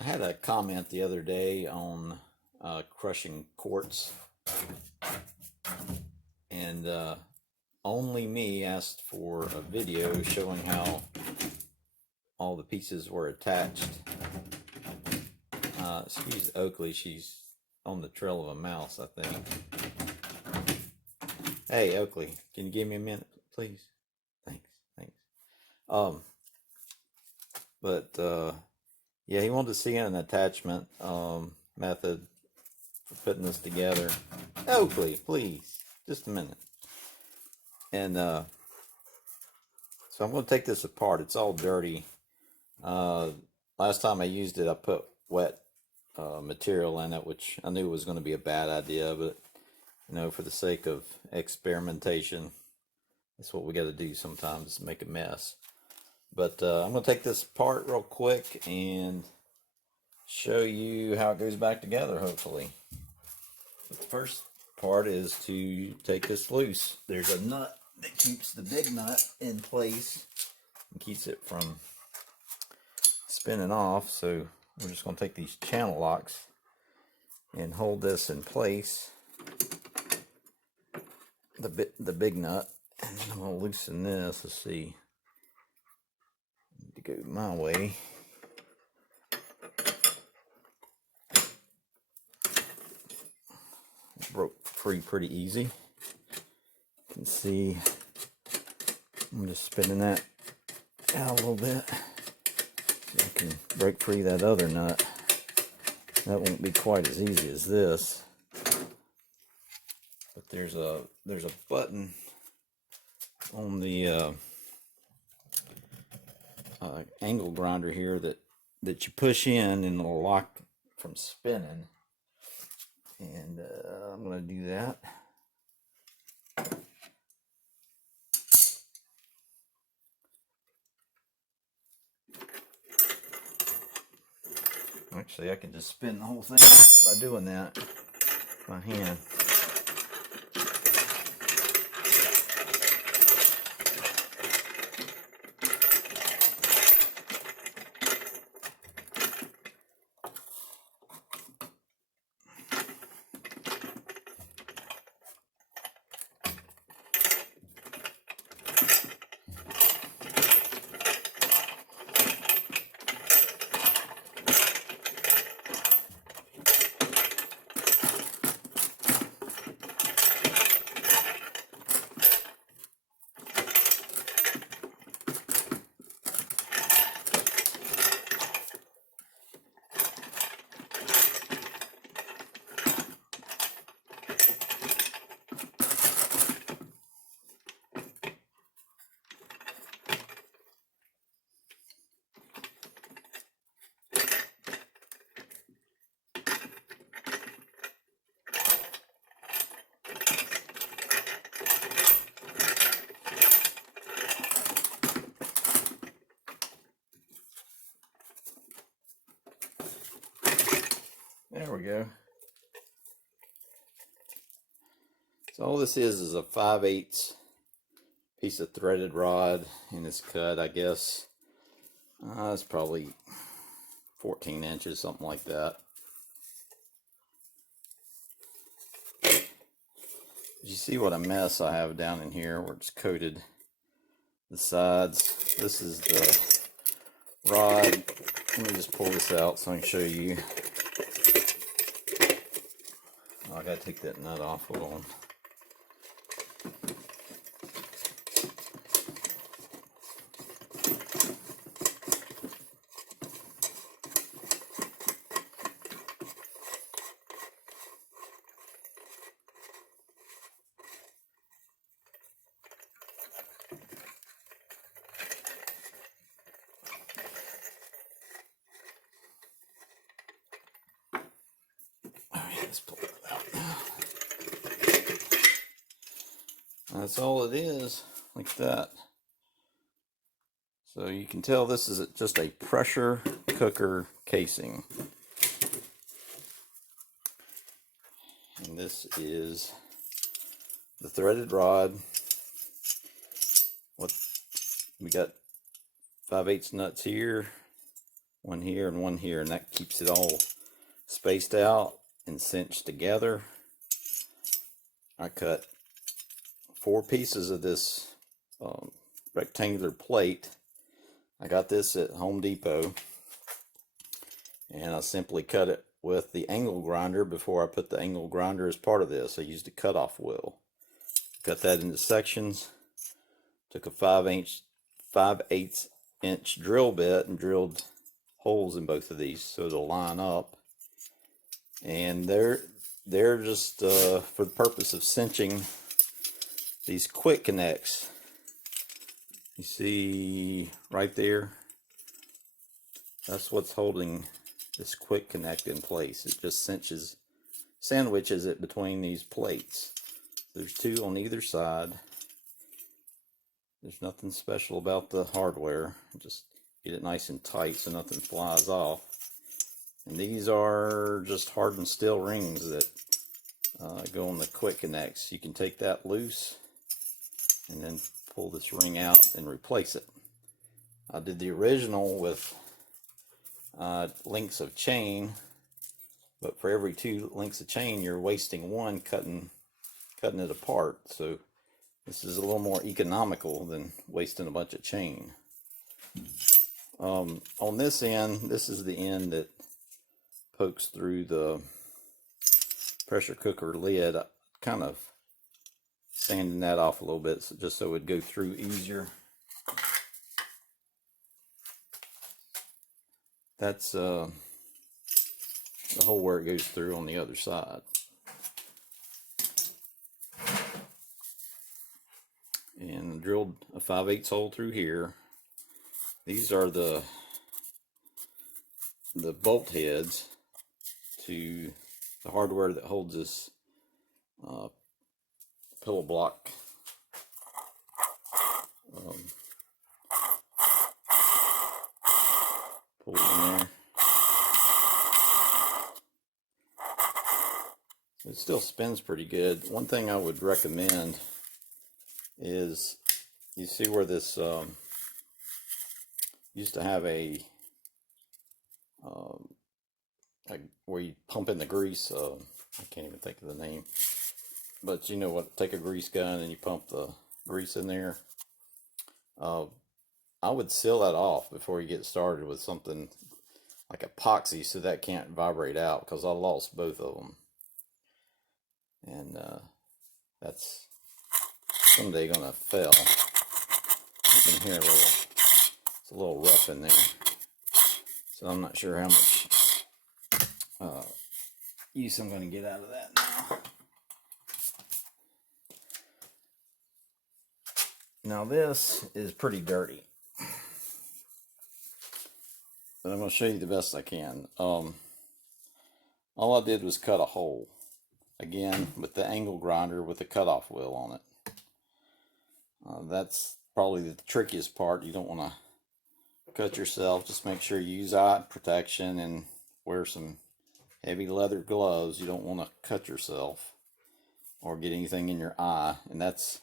I had a comment the other day on crushing quartz, and Only Me asked for a video showing how all the pieces were attached. Excuse Oakley, she's on the trail of a mouse, I think. Hey, Oakley, can you give me a minute, please? Thanks, thanks. Um, but yeah, he wanted to see an attachment method for putting this together. Oakley, please, just a minute. And so I'm going to take this apart. It's all dirty. Last time I used it, I put wet material in it, which I knew was going to be a bad idea, but for the sake of experimentation, that's what we got to do sometimes, is make a mess. But I'm going to take this apart real quick and show you how it goes back together, hopefully. The first part is to take this loose. There's a nut that keeps the big nut in place and keeps it from spinning off. So we're just going to take these channel locks and hold this in place, the big nut, and then I'm going to loosen this. Let's see, to go my way. It broke free pretty easy. You can see I'm just spinning that out a little bit so I can break free that other nut. That won't be quite as easy as this, but there's a button on the angle grinder here that you push in and it'll lock from spinning. And I'm going to do that. Actually, I can just spin the whole thing by doing that by hand. There we go. So all this is a 5/8 piece of threaded rod, and it's cut, I guess, it's probably 14 inches, something like that. You see what a mess I have down in here where it's coated the sides. This is the rod. Let me just pull this out so I can show you. Oh, I gotta take that nut off. Hold on. Let's pull it out now. That's all it is, like that. So you can tell this is just a pressure cooker casing. And this is the threaded rod. What we got, 5/8 nuts here, one here and one here, and that keeps it all spaced out and cinched together. I cut 4 pieces of this rectangular plate. I got this at Home Depot, and I simply cut it with the angle grinder. Before I put the angle grinder as part of this, I used a cutoff wheel. Cut that into sections. Took a 5/8 inch drill bit and drilled holes in both of these so it'll line up. And they're just for the purpose of cinching these quick connects. You see right there, that's what's holding this quick connect in place. It just sandwiches it between these plates. There's 2 on either side. There's nothing special about the hardware. Just get it nice and tight so nothing flies off. And these are just hardened steel rings that go on the quick connects. You can take that loose and then pull this ring out and replace it. I did the original with links of chain, but for every 2 links of chain you're wasting 1 cutting it apart. So this is a little more economical than wasting a bunch of chain. On this end, this is the end that pokes through the pressure cooker lid. I kind of sanding that off a little bit just so it would go through easier. That's the hole where it goes through on the other side. And drilled a 5/8 hole through here. These are the bolt heads to the hardware that holds this pillow block. Pull it in there. It still spins pretty good. One thing I would recommend is, you see where this used to have a where you pump in the grease. I can't even think of the name, but you know what? Take a grease gun and you pump the grease in there. I would seal that off before you get started with something like epoxy, so that can't vibrate out, because I lost both of them, and that's someday gonna fail. You can hear it's a little rough in there, so I'm not sure how much use I'm going to get out of that now. Now this is pretty dirty, but I'm going to show you the best I can. All I did was cut a hole, again with the angle grinder with the cutoff wheel on it. That's probably the trickiest part. You don't want to cut yourself. Just make sure you use eye protection and wear some heavy leather gloves. You don't want to cut yourself or get anything in your eye. And that's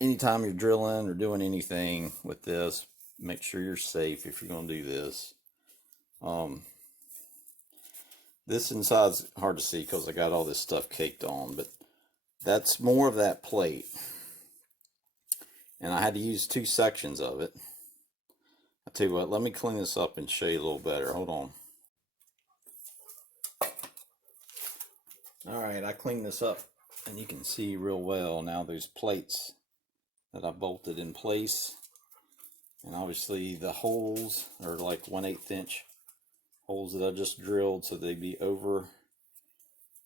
anytime you're drilling or doing anything with this, make sure you're safe if you're going to do this. This inside's hard to see because I got all this stuff caked on, but that's more of that plate. And I had to use 2 sections of it. I'll tell you what, let me clean this up and show you a little better. Hold on. Alright, I cleaned this up and you can see real well now those plates that I bolted in place. And obviously the holes are like 1/8 inch holes that I just drilled, so they'd be over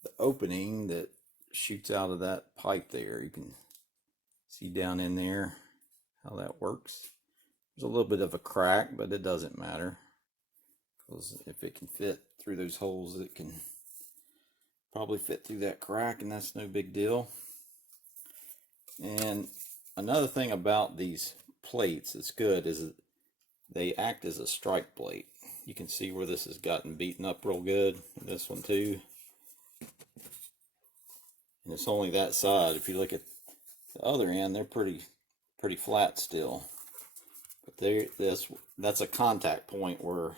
the opening that shoots out of that pipe there. You can see down in there how that works. There's a little bit of a crack, but it doesn't matter, because if it can fit through those holes, it can probably fit through that crack, and that's no big deal. And another thing about these plates that's good is that they act as a strike plate. You can see where this has gotten beaten up real good, and this one too. And it's only that side. If you look at the other end, they're pretty flat still. That's a contact point where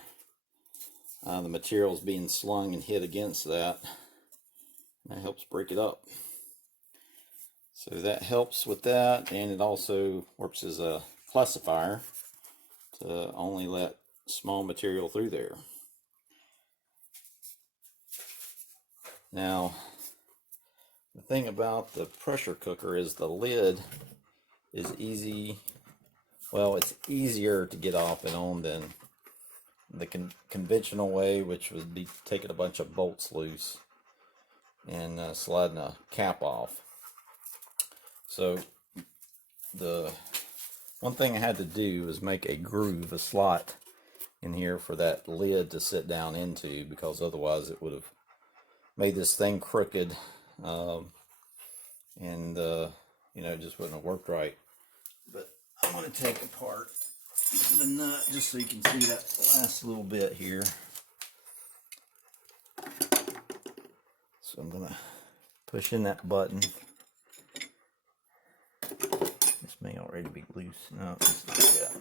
the material is being slung and hit against that. That helps break it up. So that helps with that, and it also works as a classifier to only let small material through there. Now, the thing about the pressure cooker is the lid is easy. Well, it's easier to get off and on than the conventional way, which would be taking a bunch of bolts loose and sliding a cap off. So the one thing I had to do was make a groove, a slot in here for that lid to sit down into, because otherwise it would have made this thing crooked, and you know, it just wouldn't have worked right. But I'm going to take apart the nut just so you can see that last little bit here. So I'm going to push in that button. This may already be loose. No, it's not yet.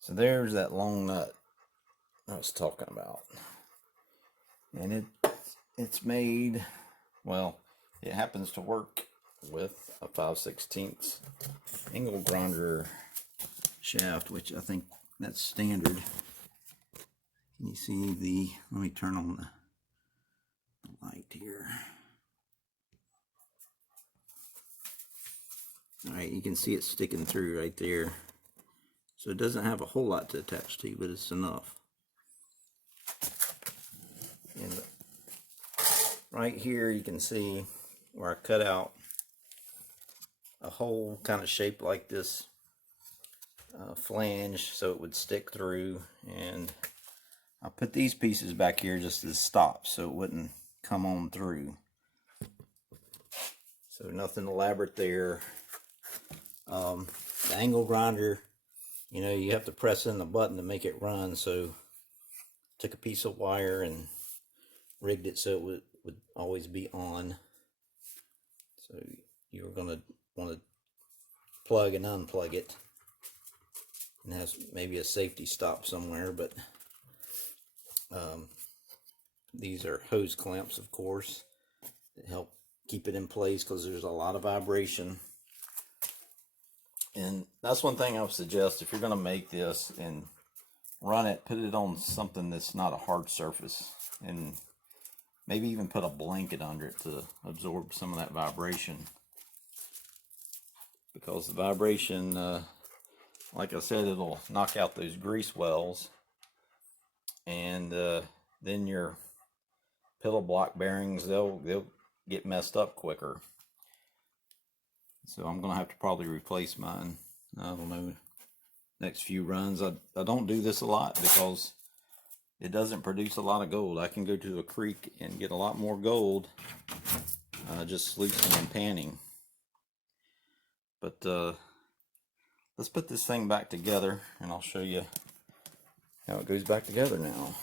So there's that long nut I was talking about. And it's made, well, it happens to work with a 5/16 angle grinder shaft, which I think that's standard. Can you see the, let me turn on the light here. Alright, you can see it sticking through right there. So it doesn't have a whole lot to attach to, but it's enough. And right here you can see where I cut out a hole kind of shaped like this flange so it would stick through, and I put these pieces back here just as stops so it wouldn't come on through. So nothing elaborate there. The angle grinder, you know, you have to press in the button to make it run, so took a piece of wire and rigged it so it would always be on. So you're going to want to plug and unplug it, and has maybe a safety stop somewhere, but these are hose clamps, of course, that help keep it in place because there's a lot of vibration. And that's one thing I would suggest if you're going to make this and run it, put it on something that's not a hard surface, and maybe even put a blanket under it to absorb some of that vibration, because the vibration, like I said, it'll knock out those grease wells, and then your pillow block bearings, they'll get messed up quicker. So I'm gonna have to probably replace mine. I don't know, next few runs. I don't do this a lot because it doesn't produce a lot of gold. I can go to a creek and get a lot more gold just sluicing and panning. But let's put this thing back together and I'll show you how it goes back together now.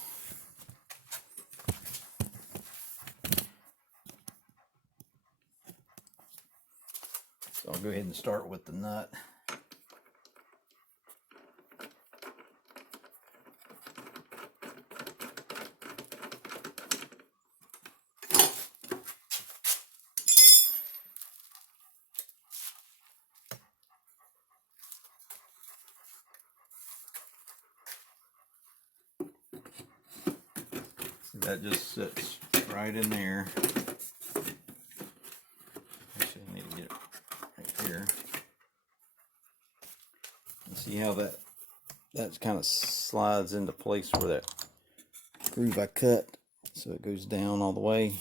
So I'll go ahead and start with the nut. That just sits right in there. Actually, I need to get it right here. And see how that kind of slides into place where that groove I cut, so it goes down all the way.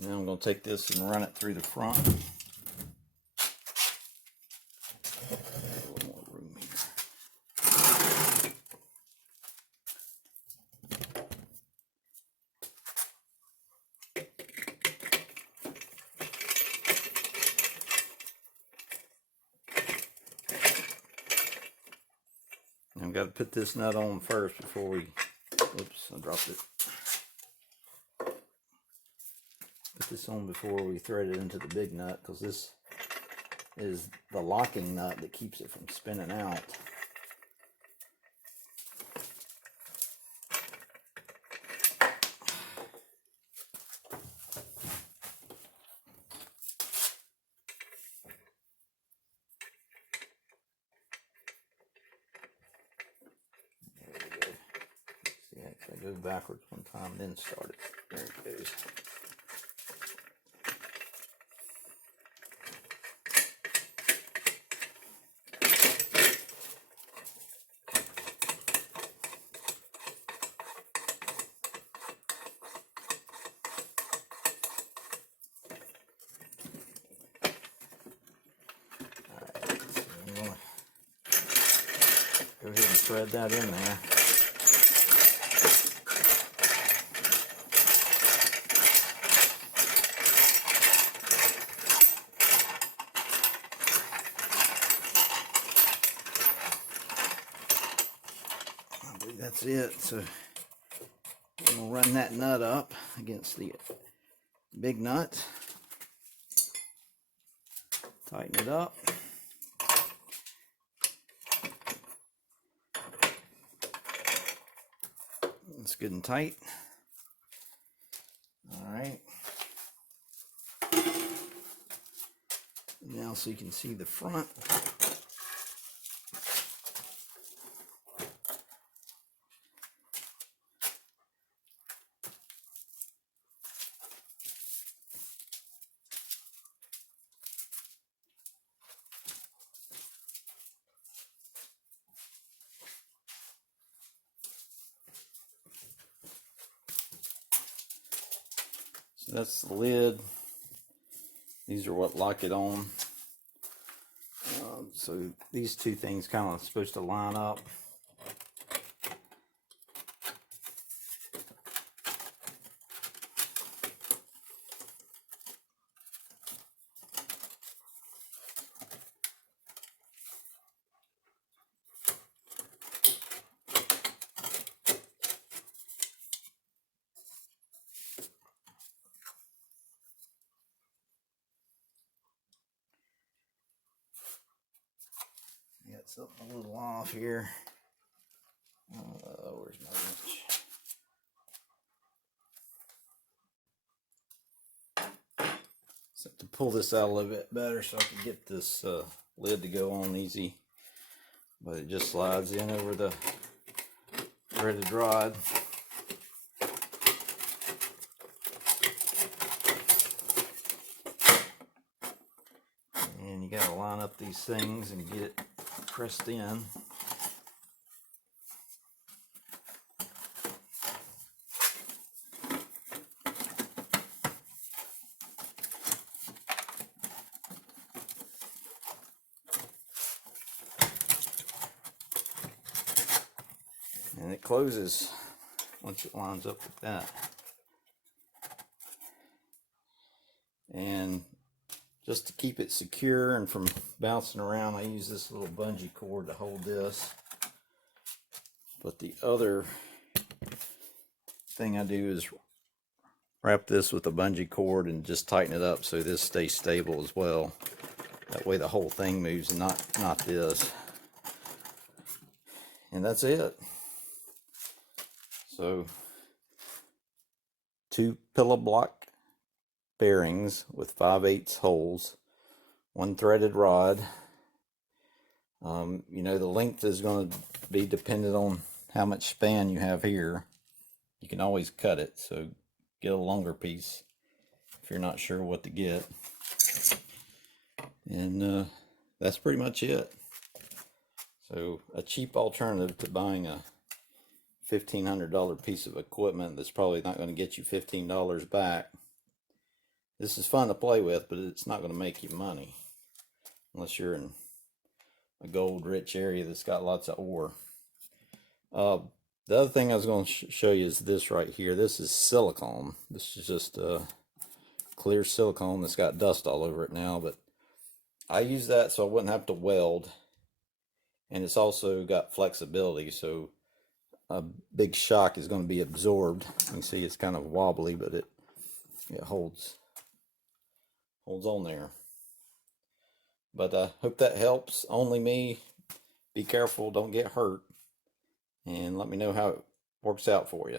Now I'm going to take this and run it through the front. A little more room here. got to put this nut on first before we, oops, I dropped it. Put this on before we thread it into the big nut, because this is the locking nut that keeps it from spinning out. I go backwards one time, then start it. There it goes. Alright, so I'm going to go ahead and thread that in there. That's it. So I'm going to run that nut up against the big nut. Tighten it up. It's good and tight. Alright. Now so you can see the front. So that's the lid. These are what lock it on. So these two things kind of supposed to line up. Got something a little off here. Where's my wrench? So to pull this out a little bit better so I can get this lid to go on easy. But it just slides in over the threaded rod. And you gotta line up these things and get it pressed in. And it closes once it lines up with that. And just to keep it secure and from bouncing around, I use this little bungee cord to hold this. But the other thing I do is wrap this with a bungee cord and just tighten it up so this stays stable as well. That way the whole thing moves and not this. And that's it. So 2 pillow block bearings with 5/8 holes, 1 threaded rod. You know, the length is going to be dependent on how much span you have here. You can always cut it, so get a longer piece if you're not sure what to get. And that's pretty much it. So a cheap alternative to buying a $1,500 piece of equipment that's probably not going to get you $15 back. This is fun to play with, but it's not going to make you money unless you're in a gold rich area that's got lots of ore. The other thing I was going to show you is this right here. This is silicone. This is just clear silicone that's got dust all over it now, but I use that so I wouldn't have to weld. and it's also got flexibility, so a big shock is going to be absorbed. You can see it's kind of wobbly, but it holds on there. But I hope that helps. Only me. Be careful, don't get hurt, and let me know how it works out for you.